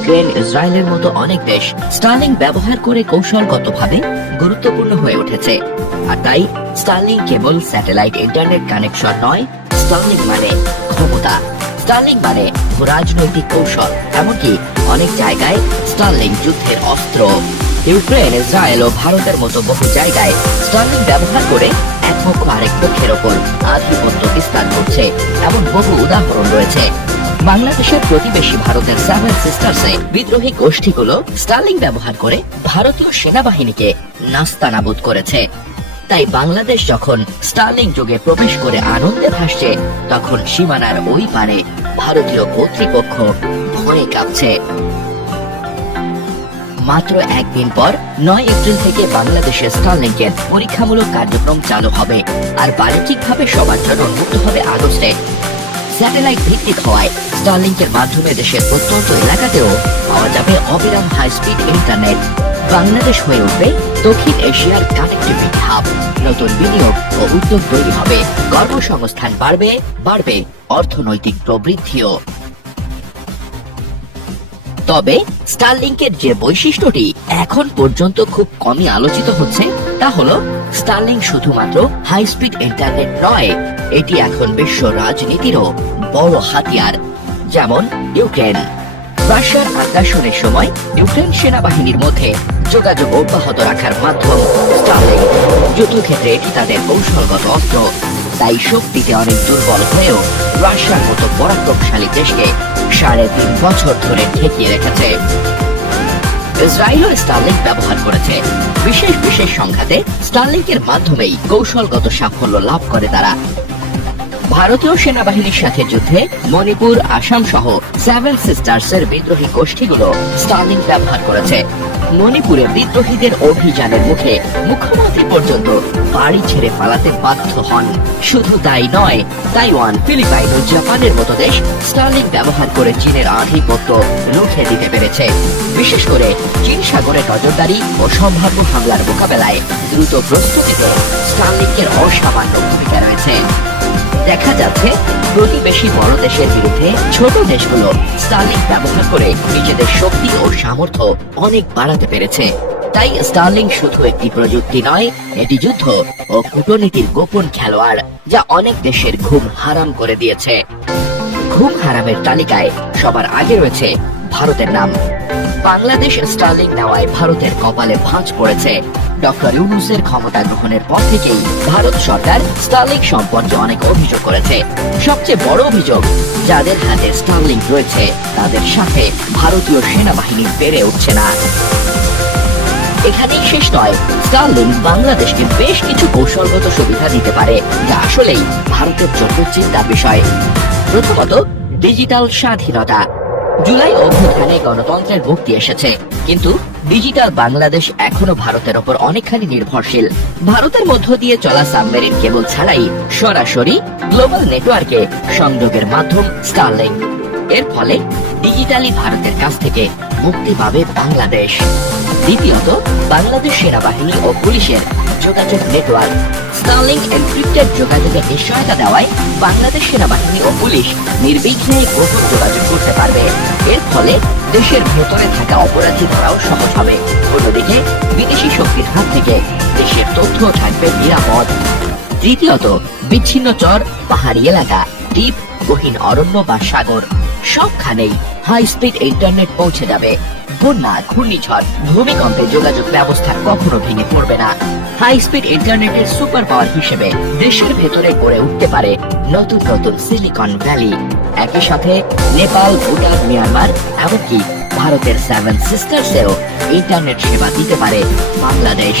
Ukraine, ইসরায়েলের মতো অনেক দেশ স্টারলিংক ব্যবহার করে কৌশলগতভাবে গুরুত্বপূর্ণ হয়ে উঠেছে। আর তাই স্টারলিংক কেবল স্যাটেলাইট ইন্টারনেট কানেকশন নয়, স্টারলিংক মানে ক্ষমতা, স্টারলিংক মানে রাজনৈতিক কৌশল। এমনকি অনেক জায়গায় স্টারলিংক যুদ্ধের অস্ত্র। ইউক্রেন, ইসরায়েল ও ভারতের মতো বহু জায়গায় স্টারলিংক ব্যবহার করে এক পক্ষ আরেক পক্ষের ওপর আধিপত্য বিস্তার করছে, এমন বহু উদাহরণ রয়েছে। বাংলাদেশের প্রতিবেশী ভারতের সেভেন সিস্টার্সে বিদ্রোহী গোষ্ঠীগুলো স্টারলিংক ব্যবহার করে ভারতীয় সেনাবাহিনীকে নাস্তানাবুদ করেছে। তাই বাংলাদেশ যখন স্টারলিংক যুগে প্রবেশ করে আনন্দে ভাসছে, তখন সীমানার ওই পারে ভারতীয় কর্তৃপক্ষ ভয়ে কাঁপছে। মাত্র একদিন পর 9 এপ্রিল থেকে বাংলাদেশে স্টারলিংকের পরীক্ষামূলক কার্যক্রম চালু হবে, আর বাণিজ্যিকভাবে সবার জন্য উন্মুক্ত হবে আগস্টে। স্যাটেলাইট ভিত্তিক হওয়ায় স্টারলিংকের মাধ্যমে দেশের প্রত্যন্ত এলাকাতেও পাওয়া যাবে অবিরাম হাই স্পিড ইন্টারনেট। বাংলাদেশ হয়ে উঠবে দক্ষিণ এশিয়ার কানেক্টিভিটি হাব। নতুন বিনিয়োগ ও উদ্যোগ তৈরি হবে, কর্মসংস্থান বাড়বে, বাড়বে অর্থনৈতিক প্রবৃদ্ধিও। তবে স্টারলিংকের যে বৈশিষ্ট্যটি এখন পর্যন্ত খুব কমই আলোচিত হচ্ছে, তা হলো স্টারলিংক শুধুমাত্র হাই স্পিড ইন্টারনেট নয়, এটি এখন বিশ্ব রাজনীতিরও বড় হাতিয়ার। যেমন ইউক্রেন, রাশিয়ার আগ্রাসনের সময় ইউক্রেন সেনাবাহিনীর মধ্যে যোগাযোগ অব্যাহত রাখার মাধ্যম স্টারলিংক। যুদ্ধক্ষেত্রে এটি তাদের কৌশলগত অস্ত্র, তাই শক্তিতে অনেক দুর্বল হয়েও রাশিয়ার মতো পরাক্রমশালী দেশকে 3.5 বছর ধরে ঠেকিয়ে রেখেছে। ইসরায়েলও স্টারলিংক ব্যবহার করেছে। বিশেষ বিশেষ সংঘাতে স্টারলিংকের মাধ্যমেই কৌশলগত সাফল্য লাভ করে তারা। ভারতীয় সেনাবাহিনীর সাথে যুদ্ধে মণিপুর, আসাম সহ সেভেন সিস্টার্সের বিদ্রোহী গোষ্ঠীগুলো স্টারলিংক ব্যবহার করেছে। মণিপুরে বিদ্রোহীদের অভিযানের মুখে মুখ্যমন্ত্রী পর্যন্ত বাড়ি ছেড়ে পালাতে বাধ্য হন। শুধু তাই নয়, তাইওয়ান, ফিলিপাইন ও জাপানের মতো দেশ স্টারলিংক ব্যবহার করে চীনের আধিপত্য রুখে দিতে পেরেছে। বিশেষ করে চীন সাগরে নজরদারি ও সম্ভাব্য হামলার মোকাবেলায় দ্রুত প্রস্তুতিতে স্টারলিংকের অসামান্য ভূমিকা রয়েছে। দেখা যাচ্ছে প্রতিবেশী বড় দেশের বিরুদ্ধে ছোট দেশগুলো স্টারলিংক ব্যবহার করে নিজেদের শক্তি ও সামর্থ্য অনেক বাড়াতে পেরেছে। তাই স্টারলিংক শুধু একটি প্রযুক্তি নয়, এটি যুদ্ধ ও কূটনীতির গোপন খেলোয়াড়, যা অনেক দেশের ঘুম হারাম করে দিয়েছে। ঘুম হারামের তালিকায় সবার আগে রয়েছে ভারতের নাম। বাংলাদেশ স্টারলিংক নেওয়ায় ভারতের কপালে ভাঁজ পড়েছে। ডক্টর ইউনূসের ক্ষমতা গ্রহণের পর থেকেই ভারত সরকার স্টারলিংক সম্পর্কে অনেক অভিযোগ করেছে। সবচেয়ে বড় অভিযোগ, যাদের হাতে স্টারলিংক রয়েছে তাদের সাথে ভারতীয় সেনাবাহিনী পেরে উঠছে না। এখানেই শেষ নয়, স্টারলিংক বাংলাদেশকে বেশ কিছু কৌশলগত সুবিধা দিতে পারে, যা আসলেই ভারতের জন্য চিন্তার বিষয়। প্রথমত, ডিজিটাল স্বাধীনতা। জুলাই অভ্যুত্থানে গণতন্ত্রের মুক্তি এসেছে, কিন্তু ডিজিটাল বাংলাদেশ এখনো ভারতের ওপর অনেকখানি নির্ভরশীল। ভারতের মধ্য দিয়ে চলা সাবমেরিন কেবল ছাড়াই সরাসরি গ্লোবাল নেটওয়ার্কে সংযোগের মাধ্যম স্টারলিংক। এর ফলে ডিজিটালি ভারতের কাছ থেকে মুক্তি পাবে বাংলাদেশ। দ্বিতীয়ত, বাংলাদেশ সেনাবাহিনী ও পুলিশের যোগাযোগ নেটওয়ার্ক। স্টারলিংক এনক্রিপ্টেড যোগাযোগের নিশ্চয়তা দেওয়ায় বাংলাদেশ সেনাবাহিনী ও পুলিশ নির্বিঘ্নে গোপন যোগাযোগ করতে পারবে। এর ফলে দেশের ভেতরে থাকা অপরাধী ধরাও সহজ হবে। অন্যদিকে বিদেশি শক্তির হাত থেকে দেশের তথ্য থাকবে নিরাপদ। তৃতীয়ত, বিচ্ছিন্ন চর, পাহাড়ি এলাকা, দ্বীপ, গহীন অরণ্য বা সাগর সবখানেই হাই স্পিড ইন্টারনেট পৌঁছে যাবে। বন্যা, ঘূর্ণিঝড়, ভূমিকম্পে যোগাযোগ ব্যবস্থা কখনো ভেঙে পড়বে না। হাই স্পিড ইন্টারনেটের সুপার পাওয়ার হিসেবে দেশের ভেতরে গড়ে উঠতে পারে নতুন নতুন সিলিকন ভ্যালি। একই সাথে নেপাল, ভুটান, মিয়ানমার, এমনকি ভারতের সেভেন সিস্টার্সেও ইন্টারনেট সেবা দিতে পারে বাংলাদেশ।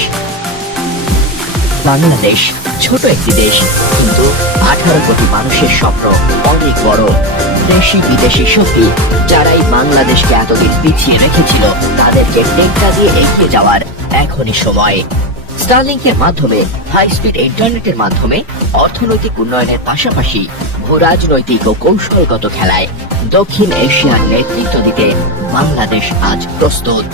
বাংলাদেশ ছোট একটি দেশ, কিন্তু 18 কোটি মানুষের স্বপ্ন অনেক বড়। দেশি বিদেশি শক্তি যারাই বাংলাদেশকে এতদিন পিছিয়ে রেখেছিল, তাদেরকে টেক্কা দিয়ে এগিয়ে যাওয়ার এখনই সময়। স্টারলিংকের মাধ্যমে, হাই স্পিড ইন্টারনেটের মাধ্যমে অর্থনৈতিক উন্নয়নের পাশাপাশি ভূরাজনৈতিক ও কৌশলগত খেলায় দক্ষিণ এশিয়ার নেতৃত্ব দিতে বাংলাদেশ আজ প্রস্তুত।